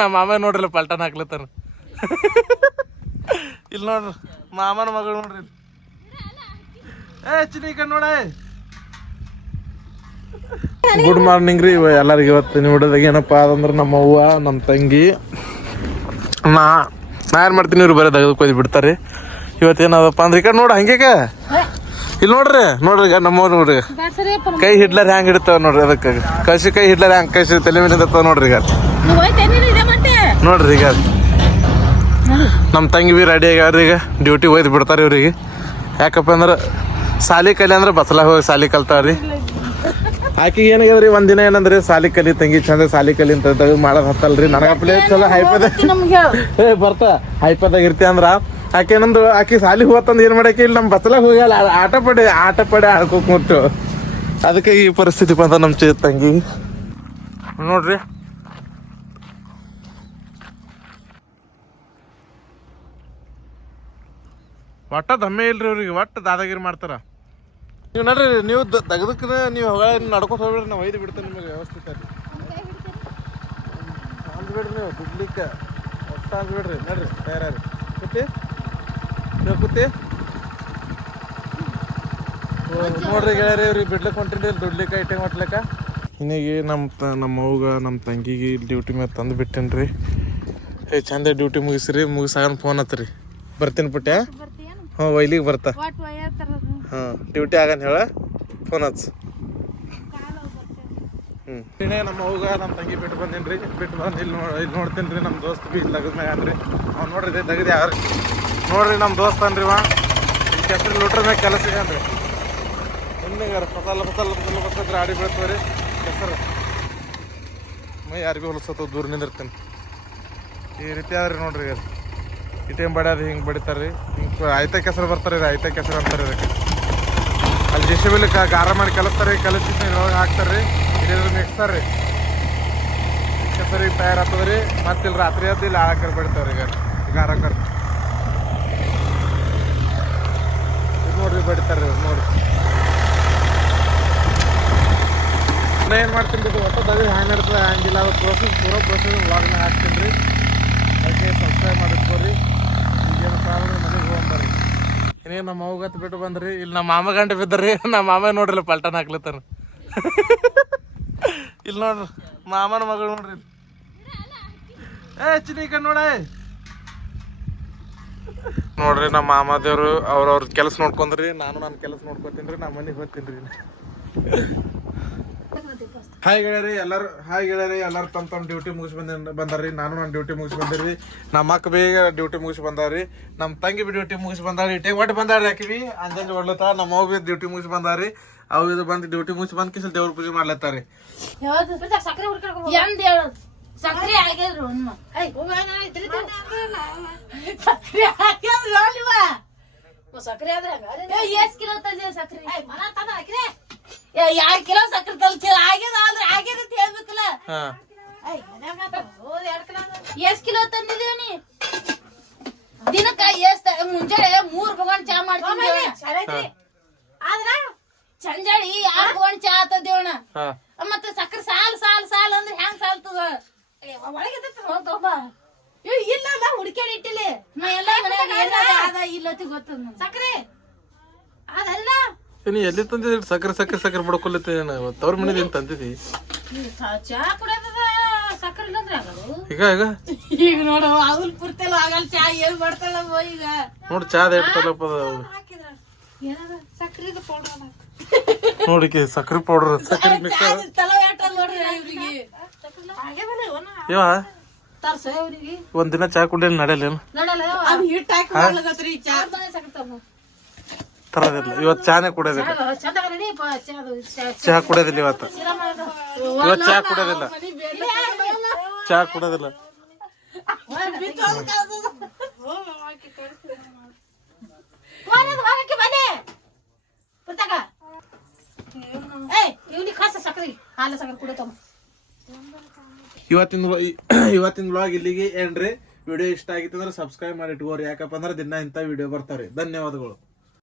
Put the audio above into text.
ನಮ್ಮ ಮಾಮ ನೋಡ್ರಿ ಪಲ್ಟನ್ ಹಾಕ್ಲತ್ತಾರ. ಇಲ್ಲಿ ನೋಡ್ರಿ ಮಾಮನ ಮಗಳು ನೋಡ್ರಿ. ಚಿನಿ ಕಣ್ ನೋಡ. ಗುಡ್ ಮಾರ್ನಿಂಗ್ ರೀ ಎಲ್ಲರಿಗೂ. ಇವತ್ತಿನ ವಿಡಿಯೋದಾಗ ಏನಪ್ಪಾ ಅದಂದ್ರೆ ನಮ್ಮ ಅವ್ವ ನಮ್ಮ ತಂಗಿ ನಾ ಏನ್ ಮಾಡ್ತೀನಿ, ಇವ್ರು ಬರೀ ತೆಗೆದು ಕೊಯ್ದು ಬಿಡ್ತಾರೆ. ಇವತ್ತೇನದಪ್ಪ ಅಂದ್ರೆ ಈ ಕಡೆ ನೋಡ್ರಿ ಹಂಗೆ ಇಲ್ಲಿ ನೋಡ್ರಿ ಈಗ ನಮ್ಮವ್ ನೋಡ್ರಿ ಕೈ ಹಿಡ್ಲರ್ ಹೆಂಗ್ ಹಿಡಿತಾವ ನೋಡ್ರಿ. ಅದಕ್ಕೆ ಕಸಿ ಕೈ ಹಿಡ್ಲರ್ ಹೆಂಗ್ ಕಸಿ ತಲೆ ಮೇಲೆ ನೋಡ್ರಿ. ಈಗ ನೋಡ್ರಿ ಈಗ ನಮ್ಮ ತಂಗಿ ಬಿ ರೆಡಿ ಆಗ್ಯಾವ್ರಿ. ಈಗ ಡ್ಯೂಟಿ ಒಯ್ದು ಬಿಡ್ತಾರೆ ಇವ್ರಿಗೆ. ಯಾಕಪ್ಪ ಅಂದ್ರೆ ಸಾಲಿ ಕಲಿ ಅಂದ್ರೆ ಬಸ್ಲಾಗ ಹೋಗಿ ಸಾಲಿ ಕಲ್ತಾವ್ರಿ. ಆಕಿಗೆ ಏನಾಗ್ಯದ್ರಿ ಒಂದಿನ ಏನಂದ್ರಿ ಸಾಲಿ ಕಲಿ ತಂಗಿ ಚಂದ ಸಾಲಿ ಕಲಿ ಅಂತ ಮಾಡೋದ್ ಹತ್ತಲ್ರಿ. ನನಗಪ್ಲೇ ಚಲೋ ಹೈಪದ ಬರ್ತಾ ಹೈಪದಾಗ ಇರ್ತಿ ಅಂದ್ರ ಆಕೆ ಏನಂದು ಆಕಿ ಸಾಲಿ ಹೋತಂದ್ ಏನ್ ಮಾಡಾಕಿ ಇಲ್ಲಿ ನಮ್ಮ ಬಸ್ಲಾಗ ಹೋಗಲ್ಲ ಆಟ ಪಡೆ ಆಡ್ಕೋಕ್ ಮುಟ್ಟು. ಅದಕ್ಕೆ ಈ ಪರಿಸ್ಥಿತಿ ಬಂದ ನಮ್ಮ ತಂಗಿ ನೋಡ್ರಿ. ಒಟ್ಟ ದಮ್ಮೆ ಇಲ್ರಿ ಇವ್ರಿಗೆ, ಒಟ್ಟು ದಾದಾಗಿರಿ ಮಾಡ್ತಾರ. ನೀವು ನೋಡ್ರಿ, ನೀವು ತೆಗ್ದಕ್ಕೆ ನೀವು ಹೊಗಳ ನಡ್ಕೊತ ಹೋಗ್ಬಿಡ್ರಿ, ನಾವು ಒಯ್ದು ಬಿಡ್ತೇವೆ ನಿಮಗೆ ವ್ಯವಸ್ಥಿತ ರೀ. ಅಂದ್ಬಿಡ್ರಿ ನೀವು ದುಡ್ಲಿಕ್ಕೆ ಒಟ್ಟ ಅಂದ್ಬಿಡ್ರಿ. ನೋಡ್ರಿ ತಯಾರಿ ಕೂತಿ ನೀವು ಕೂತಿ ನೋಡ್ರಿ ಗೆಳೆಯರಿ. ಇವ್ರಿಗೆ ಬಿಡ್ಲಿಕ್ಕೆ ಹೊಂಟಿರಿ ದುಡ್ಲಿಕ್ಕೆ ಐಟೆ ಹೊಟ್ಲಿಕ್ಕೆ. ಇನ್ನೀಗ ನಮ್ಮ ಅವ್ಗ ನಮ್ಮ ತಂಗಿಗೆ ಡ್ಯೂಟಿ ಮೇಲೆ ತಂದು ಬಿಟ್ಟೇನ್ರಿ. ಚಂದ ಡ್ಯೂಟಿ ಮುಗಿಸಾಗನ್ ಫೋನ್ ಹತ್ರಿ. ಬರ್ತೀನಿ ಪುಟ್ಯ. ಹ್ಞೂ ಒಯ್ಲಿಗೆ ಬರ್ತಾ. ಹಾಂ ಡ್ಯೂಟಿ ಆಗನ್ ಹೇಳ ಫೋನ್ ಹಚ್ಚ. ನಮ್ಮ ಅವ್ಗ ನಮ್ಮ ತಂಗಿ ಬಿಟ್ಟು ಬಂದೇನಿ ರೀ. ಬಿಟ್ಟು ಬಂದು ಇಲ್ಲಿ ನೋಡ್ತೀನಿ ರೀ. ನಮ್ಮ ದೋಸ್ತ್ ಬಿ ತೆಗದ ಮ್ಯಾಗ ಅಂದ್ರಿ. ಅವ್ನು ನೋಡ್ರಿ ತೆಗದು ಯಾವ್ರಿ ನೋಡ್ರಿ ನಮ್ಮ ದೋಸ್ತ್ ಅನ್ರಿ. ಕೆಸರು ಲೋಟ್ರ ಮ್ಯಾಗ ಕೆಲಸ ಏನ್ರಿ ಹಿಂಗಾರ ಬತ್ತಲ್ರಿ ಆಡಿ ಬೀಳ್ತವ ರೀ ಕೆಸರು. ಮೈ ಯಾರು ಭೀ ಹೊಲಸತ್ತವ ದೂರ ನಿಂದಿರ್ತೀನಿ. ಈ ರೀತಿ ಆದ್ರಿ ನೋಡ್ರಿ. ಇಟೇಮ್ ಬಡ್ಯಾರ ಹಿಂಗೆ ಬಡಿತಾರೆ ರೀ. ಹಿಂಗೆ ಆಯ್ತ ಕೆಸರು ಬರ್ತಾರೆ ರೀ. ಆಯ್ತ ಕೆಸರು ಅಂತಾರೆ ಇದಕ್ಕೆ. ಅಲ್ಲಿ ಜೆ ಸಿ ಬಿಲಿ ಗಾರ ಮಾಡಿ ಕಲಿಸ್ತಾರೆ. ಕಲಿಸಿ ಒಳಗೆ ಹಾಕ್ತಾರೆ ರೀ. ಇಲ್ಲಿ ಮಿಕ್ಸ್ತಾರೆ ರೀ. ಕೆಸರಿಗೆ ತಯಾರಾಗ್ತದೆ ರೀ. ಮತ್ತೆ ಇಲ್ಲಿ ರಾತ್ರಿ ಆದ ಇಲ್ಲಿ ಆಳಕರ್ ಬಡಿತಾವ್ರಿ. ಈಗ ಗಾರಕರ್ ನೋಡ್ರಿ ಬಡಿತಾರೆ ರೀ. ನೋಡ್ರಿ ನಾ ಏನು ಮಾಡ್ತೀನಿ ರೀ, ಒಟ್ಟದಾಗ ಹ್ಯಾಂಗ್ ಇರ್ತದೆ ಹ್ಯಾಂಗಿಲ್ಲ ಅದು ಪೂರ ಪ್ರೋಸೆಸ್ ವ್ಲಾಗ್ನ ಹಾಕ್ತೀನಿ ರೀ. ಅದಕ್ಕೆ ಸಬ್ಸ್ಕ್ರೈಬ್ ಮಾಡಿಟ್ಕೊರಿ. ಈಗೇನು ಪ್ರಾಬ್ಲಮ್ ಮನೆಗೆ ಹೋಗ್ಬರ್ರಿ. ಇನ್ನೇನು ನಮ್ಮ ಅವ್ಗತ್ ಬಿಟ್ಟು ಬಂದ್ರಿ. ಇಲ್ಲಿ ನಮ್ಮ ಮಾಮ ಗಂಟೆ ಬಿದ್ದರಿ. ನಮ್ಮ ಮಾಮ ನೋಡ್ರಿ ಪಲ್ಟನ್ ಹಾಕ್ಲತ್ತಾನ. ಇಲ್ಲಿ ನೋಡ್ರಿ ಮಾಮನ ಮಗಳು ನೋಡ್ರಿ. ಚಿನಿ ಕಣ್ ನೋಡ. ನೋಡ್ರಿ ನಮ್ಮ ಮಾಮದೇವ್ರು ಅವ್ರವ್ರ ಕೆಲಸ ನೋಡ್ಕೊಂಡ್ರಿ. ನಾನು ನನ್ನ ಕೆಲಸ ನೋಡ್ಕೊತೀನಿ ರೀ. ನಮ್ಮ ಮನೆಗೆ ಹೋಗ್ತೀನಿ ರೀ. ಹಾಯ್ ಗೆಳೆಯರಿ ಎಲ್ಲರೂ ತಮ್ಮ ಡ್ಯೂಟಿ ಮುಗಿಸಿ ಬಂದಾರ್ರಿ. ನಾನು ನನ್ನ ಡ್ಯೂಟಿ ಮುಗಿಸಿ ಬಂದಿರಿ. ನಮ್ಮ ಅಕ್ಕ ಬೇಗ ಡ್ಯೂಟಿ ಮುಗಿಸಿ ಬಂದಾರಿ. ನಮ್ಮ ತಂಗಿ ಬಿ ಡ್ಯೂಟಿ ಮುಗಿಸಿ ಬಂದಾರಿ. ಇಟ್ಟೆ ಒಟ್ಟು ಬಂದಾರಿ. ಆಕಿವಿ ಅಂಜಂಜ್ ಹೊಡ್ಲತ್ತ. ನಮ್ಮ ಅವ್ವ ಬಿ ಡ್ಯೂಟಿ ಮುಗಿಸಿ ಬಂದಾರಿ. ಅವು ಇದು ಬಂದು ಡ್ಯೂಟಿ ಮುಗಿಸಿ ಬಂದು ಕಿಸಲ್ ದೇವ್ರ ಪೂಜೆ ಮಾಡ್ಲತ್ತಾರಿ. ಸಕ್ರೆ ಆದ್ರೆ ಎಷ್ಟ್ ಕಿಲೋ ತಂದಿದೆ ಸಕ್ರೆ? 2 ಕಿಲೋ ಸಕ್ರೆ ತಲ್ತಿರ ಆಗ್ಯದ ಆದ್ರೆ ಆಗ್ಯದ ಅಂತ ಹೇಳ್ಬೇಕಲ್ಲ. ಎಷ್ಟ್ ಕಿಲೋ ತಂದಿದೀವ ನೀ? ದಿನಕ್ಕ ಎಷ್ಟ್ ಮುಂಜಾನೆ 3 ಬಗಾನ್ ಚಾ ಮಾಡ್ತೀವಿ. ಆದ್ರ ಸಂಜಾಳಿ 6 ಬಗಾನ್ ಚಾ ಆತದೇವಣ. ಮತ್ತೆ ಸಕ್ರೆ ಸಾಲ್ ಅಂದ್ರೆ ಹೆಂಗ್ ಸಾಲ್ತದ? ಒಳಗಿದ ಇಲ್ಲ ಹುಡ್ಕ್ಯಾಡಿ ಇಟ್ಟಿಲಿ. ನಾ ಎಲ್ಲ ಮನ್ಯಾಗ ಇಲ್ಲತಿ ಗೊತ್ತದ. ಸಕ್ರೆ ಅದಲ್ಲ ನೀ ಎಲ್ಲಿ ತಂದಿದ್ರಿ? ಸಕ್ಕರೆ ಬಡ್ಕೊಲ್ಲತ್ತೆ. ತವ್ರ ಮನೇಲಿ ಏನ್ ತಂದಿದಿ? ಚಾ ಕುಡಿಯೋದ ಸಕ್ಕರೆ ಇಲ್ಲಂದ್ರೆ ಆಗೋದು. ಈಗ ನೋಡು ಅವ್ಲ್ ಪುರ್ತಲ್ಲ ಆಗಲ್ಲ. ಚಾ ಏನ್ ಮಾಡ್ತಾಳ ಈಗ ನೋಡಿ. ಚಾದ ಇಟ್ಟಲ್ಲಪ್ಪ ಸಕ್ರಿದ ಪೌಡರ್ ನೋಡಿಕೆ ಸಕ್ಕರೆ ಪೌಡರ್ ಸಕ್ಕರೆ ಮಿಕ್ಸ್ ಇವ ಒಂದಿನ ಚಾ ಕುಡಿಯಲ್ಲ ನಡೆಯಲ್ಲ ತರದಿಲ್ಲ. ಇವತ್ತು ಚಾನೇ ಕುಡಿಯೋದಿಲ್ಲ. ಚಹಾ ಕುಡಿಯೋದಿಲ್ಲ ಇವತ್ತು ಚಹಾ ಕುಡಿಯೋದಿಲ್ಲ. ಚಹಾ ಕುಡಿಯೋದಿಲ್ಲ. ಇವತ್ತಿನ ವ್ಲಾಗ್ ಇಲ್ಲಿಗೆ ಏನ್ರಿ. ವಿಡಿಯೋ ಇಷ್ಟ ಆಗಿತ್ತು ಅಂದ್ರೆ ಸಬ್ಸ್ಕ್ರೈಬ್ ಮಾಡಿ ಇಟ್ಕೋರಿ. ಯಾಕಪ್ಪ ಅಂದ್ರೆ ದಿನ ಇಂಥ ವಿಡಿಯೋ ಬರ್ತಾವ್ರಿ. ಧನ್ಯವಾದಗಳು.